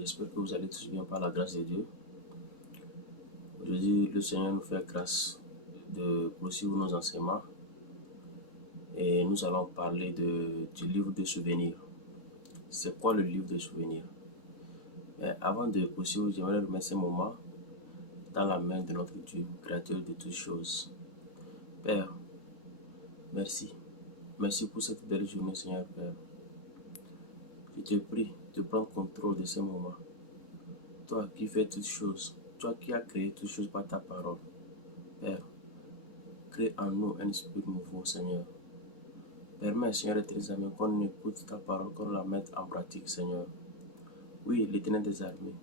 j'espère que vous allez tous bien par la grâce de Dieu. Aujourd'hui, le Seigneur nous fait grâce de poursuivre nos enseignements et nous allons parler du livre de souvenirs. C'est quoi le livre de souvenirs? Mais avant de poursuivre, j'aimerais remettre ce moment dans la main de notre Dieu, créateur de toutes choses. Père, merci. Merci pour cette belle journée, Seigneur Père. Je te prie de prendre contrôle de ce moment. Toi qui fais toutes choses, toi qui as créé toutes choses par ta parole. Père, crée en nous un esprit nouveau, Seigneur. Permets, Seigneur éternel, qu'on écoute ta parole, qu'on la mette en pratique, Seigneur. Oui, l'Éternel des armées,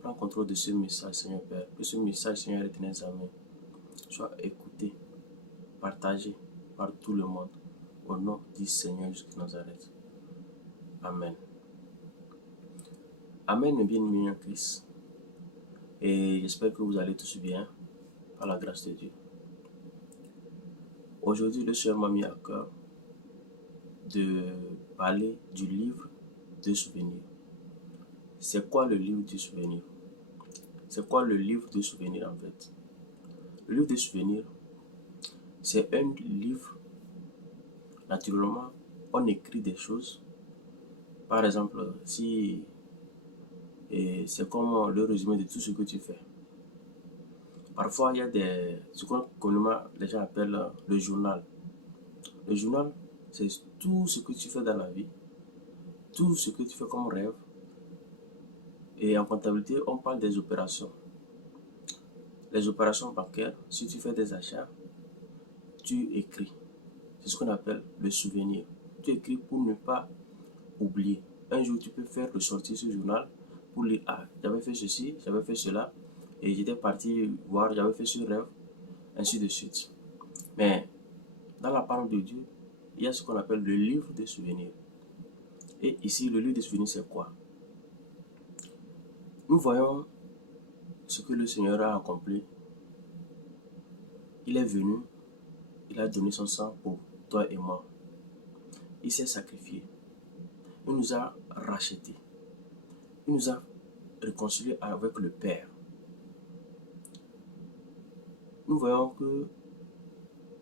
prends contrôle de ce message, Seigneur Père. Que ce message, Seigneur éternel des armées, soit écouté, partagé par tout le monde. Au nom du Seigneur jusqu'à Nazareth. Amen. Amen, bien-aimés en Christ. Et j'espère que vous allez tous bien, par la grâce de Dieu. Aujourd'hui, le Seigneur m'a mis à cœur de parler du livre de souvenirs. C'est quoi le livre de souvenirs? C'est quoi le livre de souvenirs en fait? Le livre de souvenirs, c'est un livre, naturellement, on écrit des choses. Par exemple, si c'est comme le résumé de tout ce que tu fais. Parfois, il y a ce qu'on communément les gens appellent le journal. Le journal, c'est tout ce que tu fais dans la vie, tout ce que tu fais comme rêve. Et en comptabilité, on parle des opérations. Les opérations bancaires, si tu fais des achats, tu écris. C'est ce qu'on appelle le souvenir. Tu écris pour ne pas oublier. Un jour, tu peux faire ressortir ce journal pour lire, ah, j'avais fait ceci, j'avais fait cela, et j'étais parti voir, j'avais fait ce rêve, ainsi de suite. Mais dans la parole de Dieu, il y a ce qu'on appelle le livre des souvenirs. Et ici, le livre des souvenirs, c'est quoi? Nous voyons ce que le Seigneur a accompli. Il est venu, il a donné son sang pour toi et moi. Il s'est sacrifié. Il nous a rachetés. Il nous a réconciliés avec le Père. Nous voyons que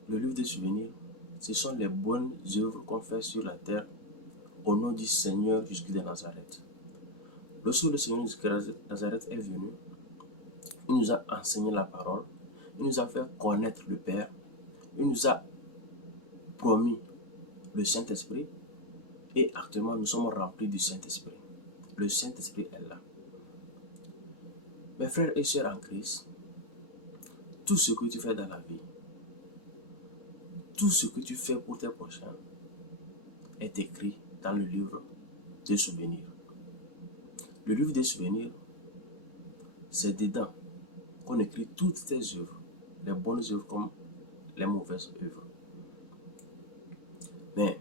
le livre des souvenirs, ce sont les bonnes œuvres qu'on fait sur la terre au nom du Seigneur Jésus de Nazareth. Lorsque le Seigneur Jésus de Nazareth est venu, il nous a enseigné la parole, il nous a fait connaître le Père, il nous a promis le Saint-Esprit et actuellement nous sommes remplis du Saint-Esprit. Le Saint-Esprit est là. Mes frères et sœurs en Christ, tout ce que tu fais dans la vie, tout ce que tu fais pour tes prochains est écrit dans le livre des souvenirs. Le livre des souvenirs, c'est dedans qu'on écrit toutes tes œuvres, les bonnes œuvres comme les mauvaises œuvres. Mais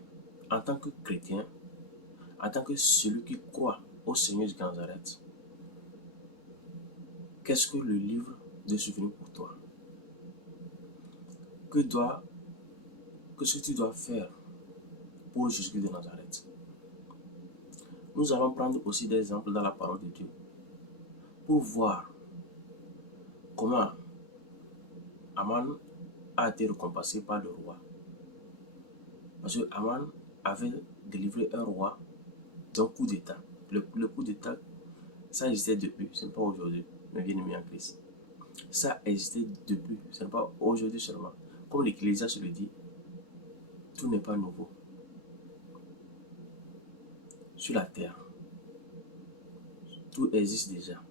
en tant que chrétien, en tant que celui qui croit au Seigneur de Nazareth, qu'est-ce que le livre de souvenirs pour toi? Qu'est-ce que tu dois faire pour Jésus de Nazareth? Nous allons prendre aussi des exemples dans la parole de Dieu pour voir comment Aman a été récompensé par le roi. Parce que Aman avait délivré un roi d'un coup d'État. Le coup d'État, ça existait depuis, ce n'est pas aujourd'hui, mes bien-aimés en Christ. Ça existait depuis, ce n'est pas aujourd'hui seulement. Comme l'Ecclésiaste le dit, tout n'est pas nouveau. Sur la terre, tout existe déjà.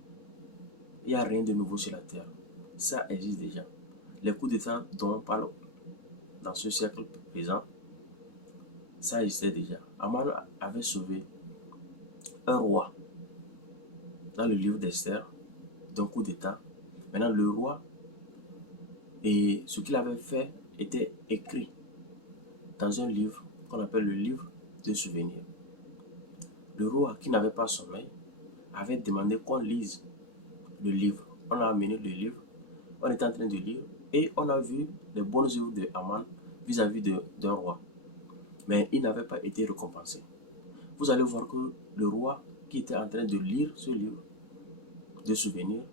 Il n'y a rien de nouveau sur la terre. Ça existe déjà. Les coups d'État dont on parle dans ce siècle présent, ça existait déjà. Aman avait sauvé un roi dans le livre d'Esther d'un coup d'État. Maintenant, le roi et ce qu'il avait fait était écrit dans un livre qu'on appelle le livre de souvenirs. Le roi, qui n'avait pas sommeil, avait demandé qu'on lise le livre. On a amené le livre, on était en train de lire et on a vu les bonnes œuvres de Aman vis-à-vis d'un roi. Mais il n'avait pas été récompensé. Vous allez voir que le roi qui était en train de lire ce livre de souvenirs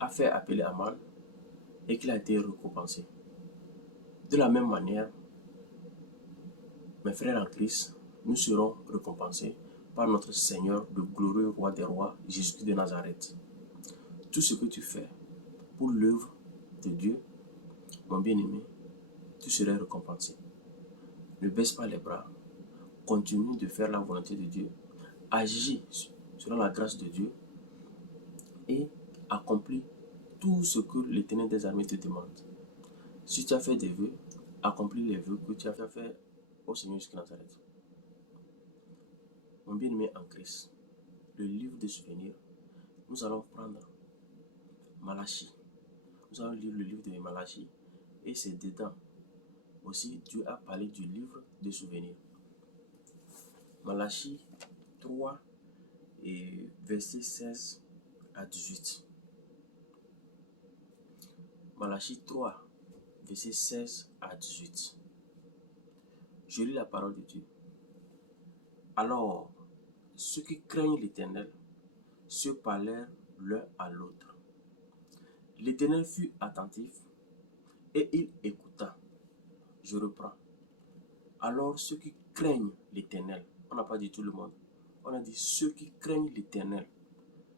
a fait appeler Aman et qu'il a été récompensé. De la même manière, mes frères en Christ, nous serons récompensés par notre Seigneur, le glorieux roi des rois, Jésus de Nazareth. Tout ce que tu fais pour l'œuvre de Dieu, mon bien-aimé, tu seras récompensé. Ne baisse pas les bras. Continue de faire la volonté de Dieu. Agis selon la grâce de Dieu et accomplis tout ce que l'Éternel des armées te demande. Si tu as fait des vœux, accomplis les vœux que tu as fait au Seigneur jusqu'à Nazareth. Mon bien-aimé en Christ, le livre des souvenirs, nous allons prendre Malachie. Nous allons lire le livre de Malachie et c'est dedans aussi Dieu a parlé du livre des souvenirs. Malachie 3 et versets 16 à 18. Malachie 3, versets 16 à 18. Je lis la parole de Dieu. Alors, ceux qui craignent l'Éternel se parlèrent l'un à l'autre. L'Éternel fut attentif et il écouta. Je reprends. Alors, ceux qui craignent l'Éternel, on n'a pas dit tout le monde, on a dit ceux qui craignent l'Éternel,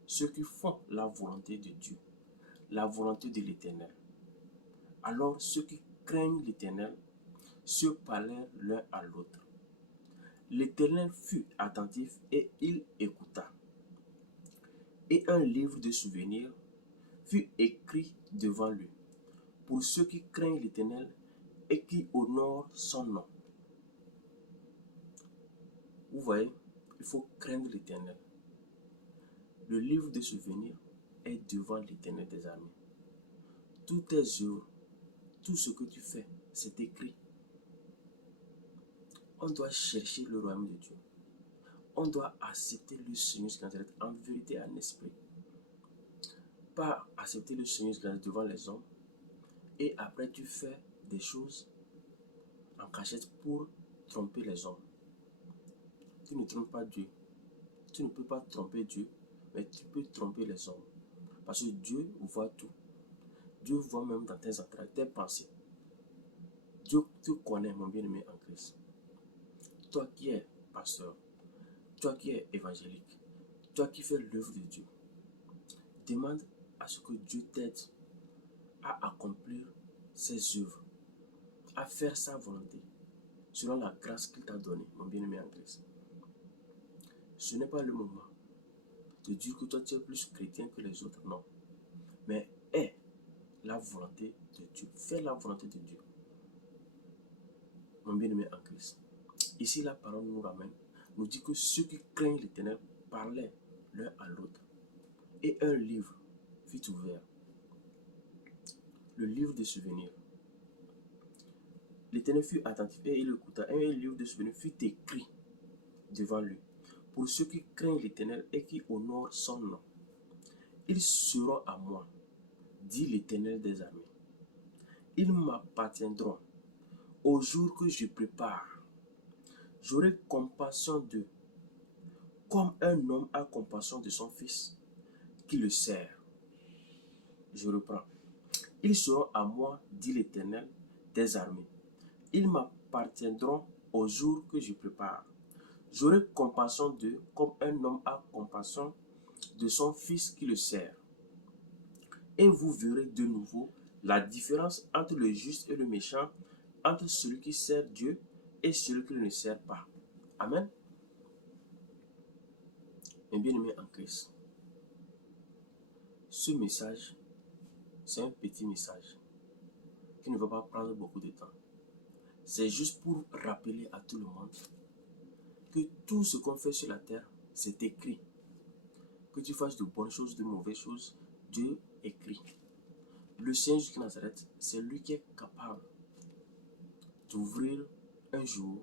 ceux qui font la volonté de Dieu, la volonté de l'Éternel. Alors, ceux qui craignent l'Éternel se parlèrent l'un à l'autre. L'Éternel fut attentif et il écouta. Et un livre de souvenirs fut écrit devant lui pour ceux qui craignent l'Éternel et qui honorent son nom. Vous voyez, il faut craindre l'Éternel. Le livre de souvenirs est devant l'Éternel des armées. Toutes tes œuvres, tout ce que tu fais, c'est écrit. On doit chercher le royaume de Dieu. On doit accepter le Seigneur en vérité et en esprit. Pas accepter le Seigneur devant les hommes et après tu fais des choses en cachette pour tromper les hommes. Tu ne trompes pas Dieu. Tu ne peux pas tromper Dieu, mais tu peux tromper les hommes. Parce que Dieu voit tout. Dieu voit même dans tes entrailles, tes pensées. Dieu te connaît, mon bien-aimé en Christ. Toi qui es pasteur, toi qui es évangélique, toi qui fais l'œuvre de Dieu, demande à ce que Dieu t'aide à accomplir ses œuvres, à faire sa volonté, selon la grâce qu'il t'a donnée, mon bien-aimé en Christ. Ce n'est pas le moment de dire que toi tu es plus chrétien que les autres, non. Mais aie la volonté de Dieu, fais la volonté de Dieu, mon bien-aimé en Christ. Ici, la parole nous ramène, nous dit que ceux qui craignent l'Éternel parlaient l'un à l'autre. Et un livre fut ouvert, le livre des souvenirs. L'Éternel fut attentif et il écouta, et un livre de souvenirs fut écrit devant lui. Pour ceux qui craignent l'Éternel et qui honorent son nom, ils seront à moi, dit l'Éternel des armées. Ils m'appartiendront au jour que je prépare. J'aurai compassion d'eux, comme un homme a compassion de son fils qui le sert. Je reprends. Ils seront à moi, dit l'Éternel des armées. Ils m'appartiendront au jour que je prépare. J'aurai compassion d'eux comme un homme a compassion de son fils qui le sert. Et vous verrez de nouveau la différence entre le juste et le méchant, entre celui qui sert Dieu et celui qui ne le sert pas. Amen. Mes bien-aimés en Christ, ce message, c'est un petit message qui ne va pas prendre beaucoup de temps. C'est juste pour rappeler à tout le monde que tout ce qu'on fait sur la terre, c'est écrit. Que tu fasses de bonnes choses, de mauvaises choses, Dieu écrit. Le Seigneur Jésus de Nazareth, c'est lui qui est capable d'ouvrir un jour,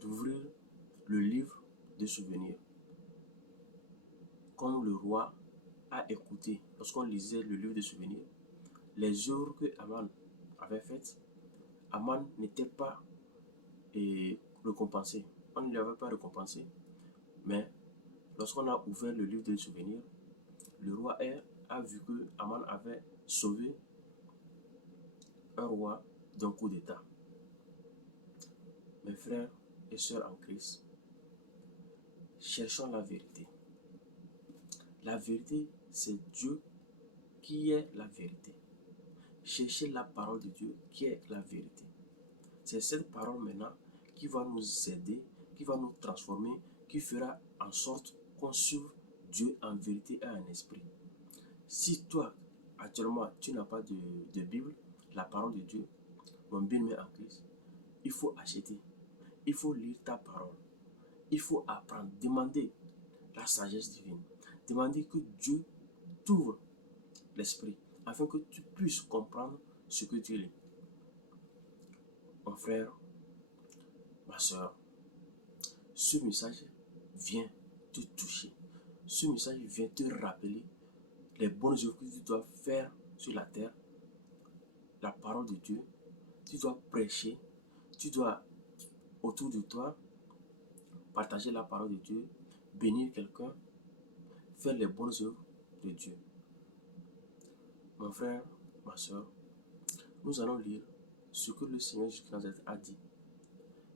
d'ouvrir le livre de souvenirs. Comme le roi a écouté, lorsqu'on lisait le livre de souvenirs, les œuvres que Aman avait faites, Aman n'était pas récompensé. On ne lui avait pas récompensé. Mais lorsqu'on a ouvert le livre des souvenirs, le roi a vu que Aman avait sauvé un roi d'un coup d'État. Mes frères et sœurs en Christ, cherchons la vérité. La vérité, c'est Dieu qui est la vérité. Cherchez la parole de Dieu qui est la vérité. C'est cette parole maintenant qui va nous aider, qui va nous transformer, qui fera en sorte qu'on suive Dieu en vérité et en esprit. Si toi, actuellement, tu n'as pas de Bible, la parole de Dieu, mon bien-aimé en Christ, il faut acheter, il faut lire ta parole, il faut apprendre, demander la sagesse divine, demander que Dieu t'ouvre l'esprit afin que tu puisses comprendre ce que tu lis. Mon frère, ma soeur, ce message vient te toucher. Ce message vient te rappeler les bonnes œuvres que tu dois faire sur la terre, la parole de Dieu. Tu dois prêcher, tu dois autour de toi partager la parole de Dieu, bénir quelqu'un, faire les bonnes œuvres de Dieu. Mon frère, ma soeur, nous allons lire ce que le Seigneur Jésus-Christ a dit.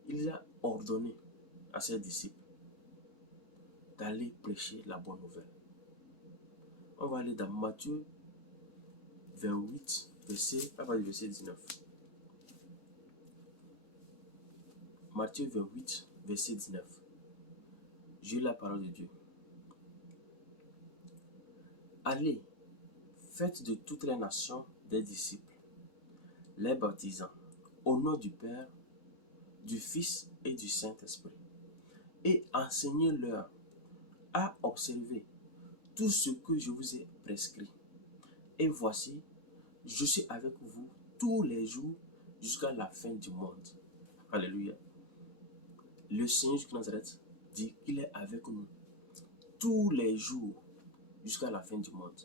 Il a ordonné à ses disciples d'aller prêcher la bonne nouvelle. On va aller dans Matthieu 28, verset 19. Matthieu 28, verset 19. J'ai la parole de Dieu. Allez, faites de toutes les nations des disciples, les baptisant au nom du Père, du Fils et du Saint-Esprit, et enseignez-leur à observer tout ce que je vous ai prescrit. Et voici, je suis avec vous tous les jours jusqu'à la fin du monde. Alléluia. Le Seigneur Jésus de Nazareth dit qu'il est avec nous tous les jours jusqu'à la fin du monde.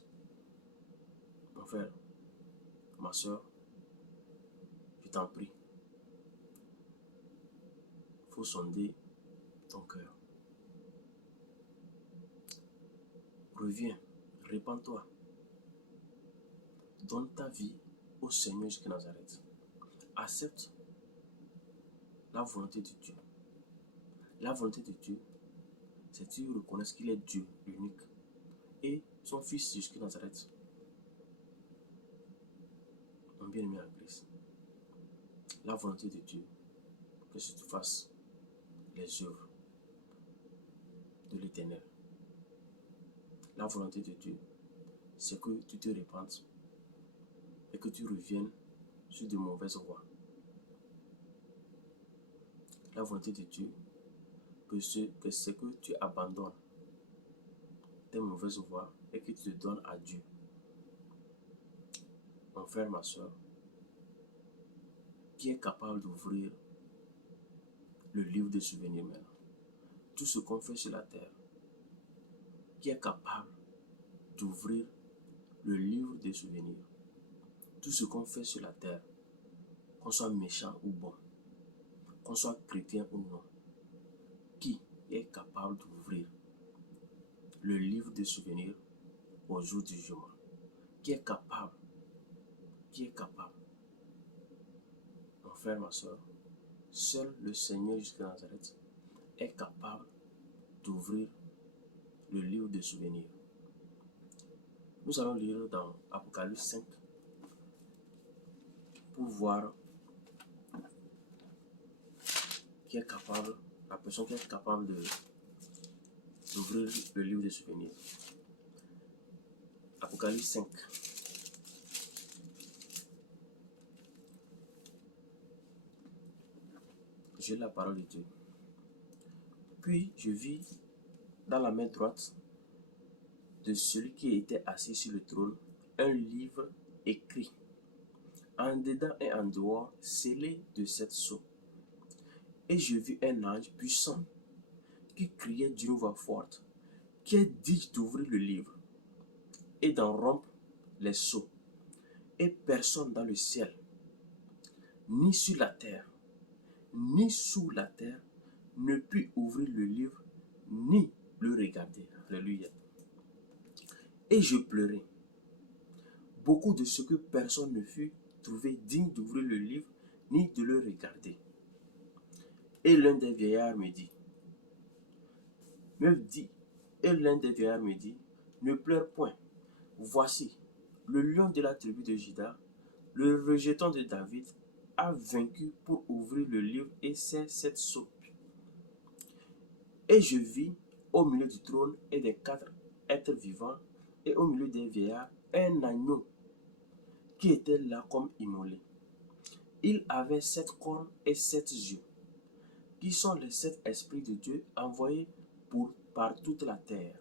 Mon frère, ma soeur, je t'en prie, il faut sonder ton cœur. Reviens, répands-toi. Donne ta vie au Seigneur Jésus de Nazareth. Accepte la volonté de Dieu. La volonté de Dieu, c'est que tu reconnaisses qu'il est Dieu unique et son Fils Jésus de Nazareth. Mon bien-aimé en Christ, la volonté de Dieu, que tu fasses les œuvres de l'Éternel. La volonté de Dieu, c'est que tu te répandes et que tu reviennes sur de mauvaises voies. La volonté de Dieu, c'est que tu abandonnes tes mauvaises voies et que tu te donnes à Dieu. Mon frère, ma soeur, qui est capable d'ouvrir le livre des souvenirs maintenant? Tout ce qu'on fait sur la terre, qui est capable d'ouvrir le livre des souvenirs? Tout ce qu'on fait sur la terre, qu'on soit méchant ou bon, qu'on soit chrétien ou non, qui est capable d'ouvrir le livre des souvenirs au jour du jugement? Qui est capable? Qui est capable? Mon frère, ma soeur, seul le Seigneur jusqu'à Nazareth est capable d'ouvrir le livre des souvenirs. Nous allons lire dans Apocalypse 5 pour voir qui est capable, la personne qui est capable d'ouvrir le livre des souvenirs. Apocalypse 5. J'ai la parole de Dieu. Puis je vis dans la main droite de celui qui était assis sur le trône un livre écrit, en dedans et en dehors, scellé de 7 sceaux. Et je vis un ange puissant qui criait d'une voix forte, qui est digne d'ouvrir le livre et d'en rompre les sceaux. Et personne dans le ciel, ni sur la terre, ni sous la terre, ne put ouvrir le livre ni le regarder. Alléluia. Et je pleurais beaucoup de ce que personne ne fut trouvé digne d'ouvrir le livre ni de le regarder. Et l'un des vieillards me dit, ne pleure point. Voici, le lion de la tribu de Juda, le rejeton de David, a vaincu pour ouvrir le livre et ses 7 sceaux. Et je vis au milieu du trône et des 4 êtres vivants et au milieu des vieillards un agneau qui était là comme immolé. Il avait 7 cornes et 7 yeux, qui sont les 7 esprits de Dieu envoyés par toute la terre.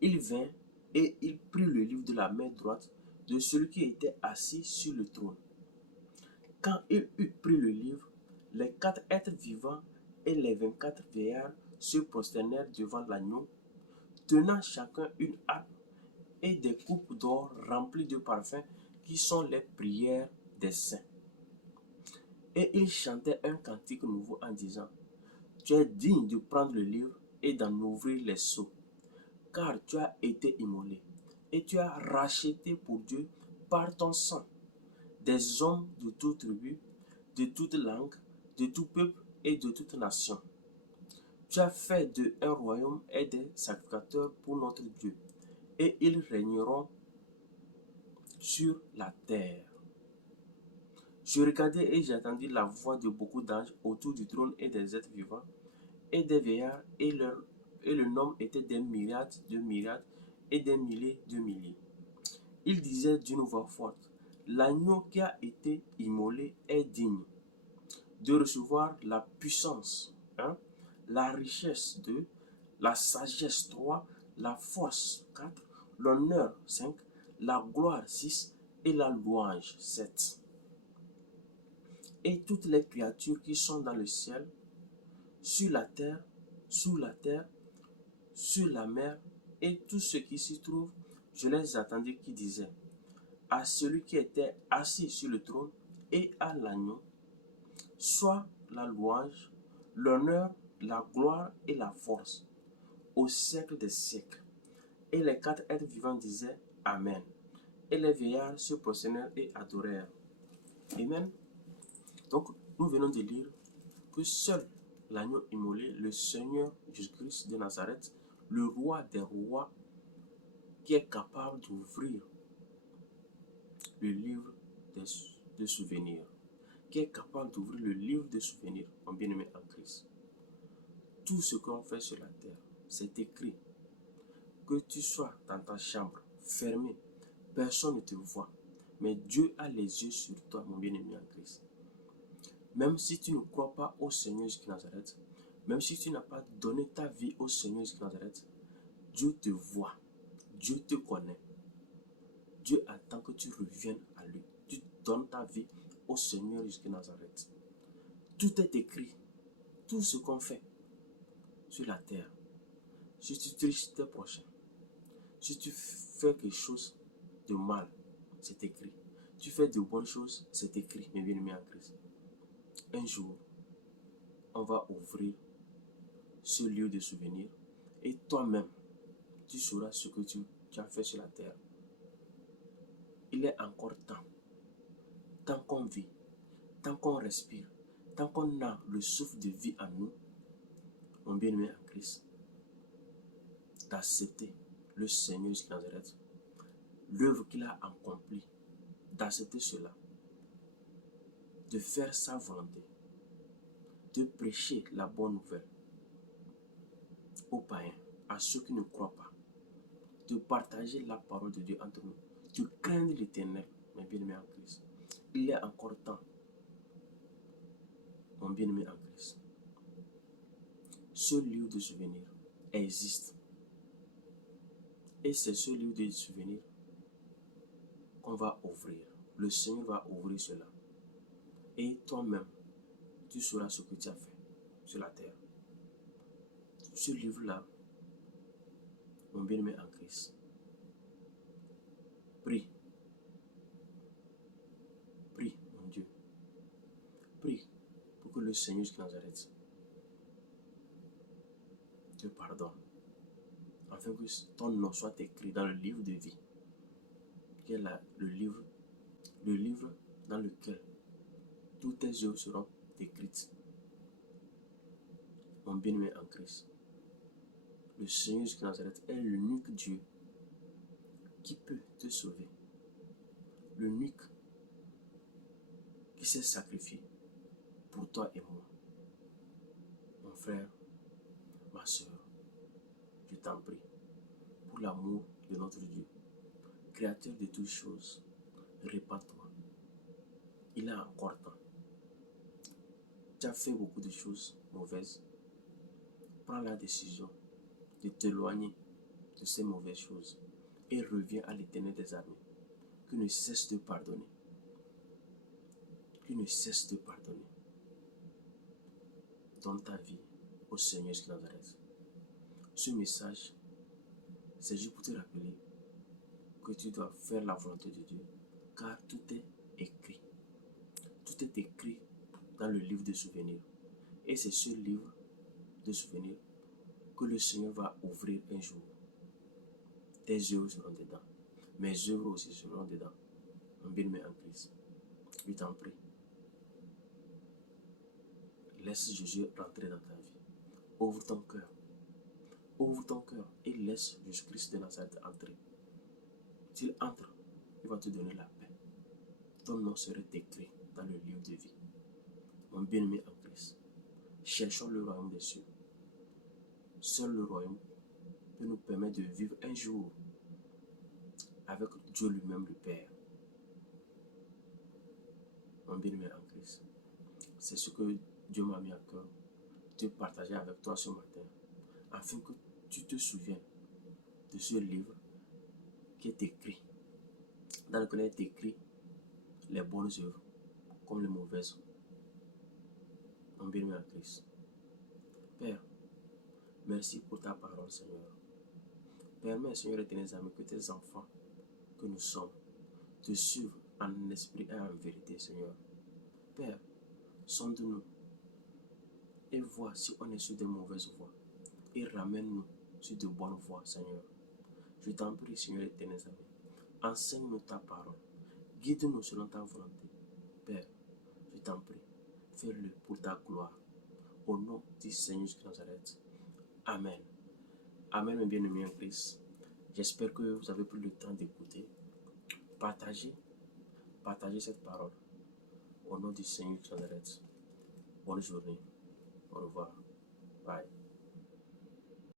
Il vint et il prit le livre de la main droite de celui qui était assis sur le trône. Quand il eut pris le livre, les 4 êtres vivants et les 24 vieillards se prosternèrent devant l'agneau, tenant chacun une harpe et des coupes d'or remplies de parfums qui sont les prières des saints. Et ils chantaient un cantique nouveau en disant, tu es digne de prendre le livre et d'en ouvrir les sceaux, car tu as été immolé et tu as racheté pour Dieu par ton sang des hommes de toute tribu, de toute langue, de tout peuple et de toute nation. Tu as fait d'eux un royaume et des sacrificateurs pour notre Dieu, et ils régneront sur la terre. Je regardai et j'entendis la voix de beaucoup d'anges autour du trône et des êtres vivants et des vieillards, et le nombre était des myriades de myriades et des milliers de milliers. Ils disaient d'une voix forte, l'agneau qui a été immolé est digne de recevoir la puissance, 1, la richesse, 2, la sagesse, 3, la force, 4, l'honneur, 5, la gloire, 6, et la louange, 7. Et toutes les créatures qui sont dans le ciel, sur la terre, sous la terre, sur la mer, et tout ce qui s'y trouve, je les attendais qui disaient, à celui qui était assis sur le trône et à l'agneau, soit la louange, l'honneur, la gloire et la force, au siècle des siècles. Et les 4 êtres vivants disaient Amen. Et les vieillards se prosternèrent et adorèrent. Amen. Donc, nous venons de lire que seul l'agneau immolé, le Seigneur Jésus-Christ de Nazareth, le roi des rois, qui est capable d'ouvrir le livre des souvenirs, qui est capable d'ouvrir le livre des souvenirs, mon bien-aimé en Christ. Tout ce qu'on fait sur la terre, c'est écrit. Que tu sois dans ta chambre, fermé, personne ne te voit, mais Dieu a les yeux sur toi, mon bien-aimé en Christ. Même si tu ne crois pas au Seigneur Jésus de Nazareth, même si tu n'as pas donné ta vie au Seigneur Jésus de Nazareth, Dieu te voit, Dieu te connaît. Dieu attend que tu reviennes à lui. Tu donnes ta vie au Seigneur Jésus de Nazareth. Tout est écrit, tout ce qu'on fait sur la terre. Si tu triches tes prochains, si tu fais quelque chose de mal, c'est écrit. Tu fais de bonnes choses, c'est écrit, mes bien-aimés en Christ. Un jour, on va ouvrir ce lieu de souvenirs et toi-même, tu sauras ce que tu as fait sur la terre. Il est encore temps, tant qu'on vit, tant qu'on respire, tant qu'on a le souffle de vie en nous, mon bien-aimé en Christ, d'accepter le Seigneur de Nazareth, l'œuvre qu'il a accomplie, d'accepter cela, de faire sa volonté, de prêcher la bonne nouvelle aux païens, à ceux qui ne croient pas, de partager la parole de Dieu entre nous, de craindre l'Éternel, mes bien-aimés en Christ. Il est encore temps, mon bien-aimé en Christ. Ce lieu de souvenirs existe. Et c'est ce lieu de souvenirs qu'on va ouvrir. Le Seigneur va ouvrir cela. Et toi-même, tu sauras ce que tu as fait sur la terre. Ce livre-là, mon bien-aimé en Christ, prie. Prie, mon Dieu. Prie pour que le Seigneur de Nazareth te pardonne, afin que ton nom soit écrit dans le livre de vie, qui est le livre dans lequel toutes tes œuvres seront écrites. Mon bien-aimé en Christ, le Seigneur Jésus de Nazareth est l'unique Dieu qui peut te sauver, l'unique qui s'est sacrifié pour toi et moi. Mon frère, ma soeur, je t'en prie, pour l'amour de notre Dieu, créateur de toutes choses, répands-toi. Il a encore temps. Tu as fait beaucoup de choses mauvaises. Prends la décision de t'éloigner de ces mauvaises choses et reviens à l'Éternel des armées, qui ne cesse de pardonner, qui ne cesse de pardonner. Donne ta vie au Seigneur Jésus de Nazareth. Ce message, c'est juste pour te rappeler que tu dois faire la volonté de Dieu, car tout est écrit. Tout est écrit dans le livre de souvenirs. Et c'est ce livre de souvenirs que le Seigneur va ouvrir un jour. Tes œuvres seront dedans. Mes œuvres aussi seront dedans. Mon bien-aimé en Christ, je t'en prie. Laisse Jésus rentrer dans ta vie. Ouvre ton cœur. Ouvre ton cœur et laisse Jésus-Christ de Nazareth entrer. S'il entre, il va te donner la paix. Ton nom serait écrit dans le livre de vie. Mon bien-aimé en Christ, cherchons le royaume des cieux. Seul le royaume peut nous permettre de vivre un jour avec Dieu lui-même, le Père. Mon bien-aimé en Christ, c'est ce que Dieu m'a mis à cœur de partager avec toi ce matin, afin que tu te souviennes de ce livre qui est écrit, dans lequel est écrit les bonnes œuvres comme les mauvaises. Mon bien-aimé en Christ, Père, merci pour ta parole, Seigneur. Permets, Seigneur éternel amis, que tes enfants que nous sommes te suivent en esprit et en vérité, Seigneur. Père, sonde-nous et vois si on est sur de mauvaises voies et ramène-nous sur de bonnes voies, Seigneur. Je t'en prie, Seigneur éternel ami, enseigne-nous ta parole, guide-nous selon ta volonté. Père, je t'en prie, fais-le pour ta gloire. Au nom du Seigneur Jésus de Nazareth. Amen. Amen, mes bien-aimés en Christ. J'espère que vous avez pris le temps d'écouter. Partagez cette parole. Au nom du Seigneur Jésus de Nazareth. Bonne journée. Au revoir. Bye.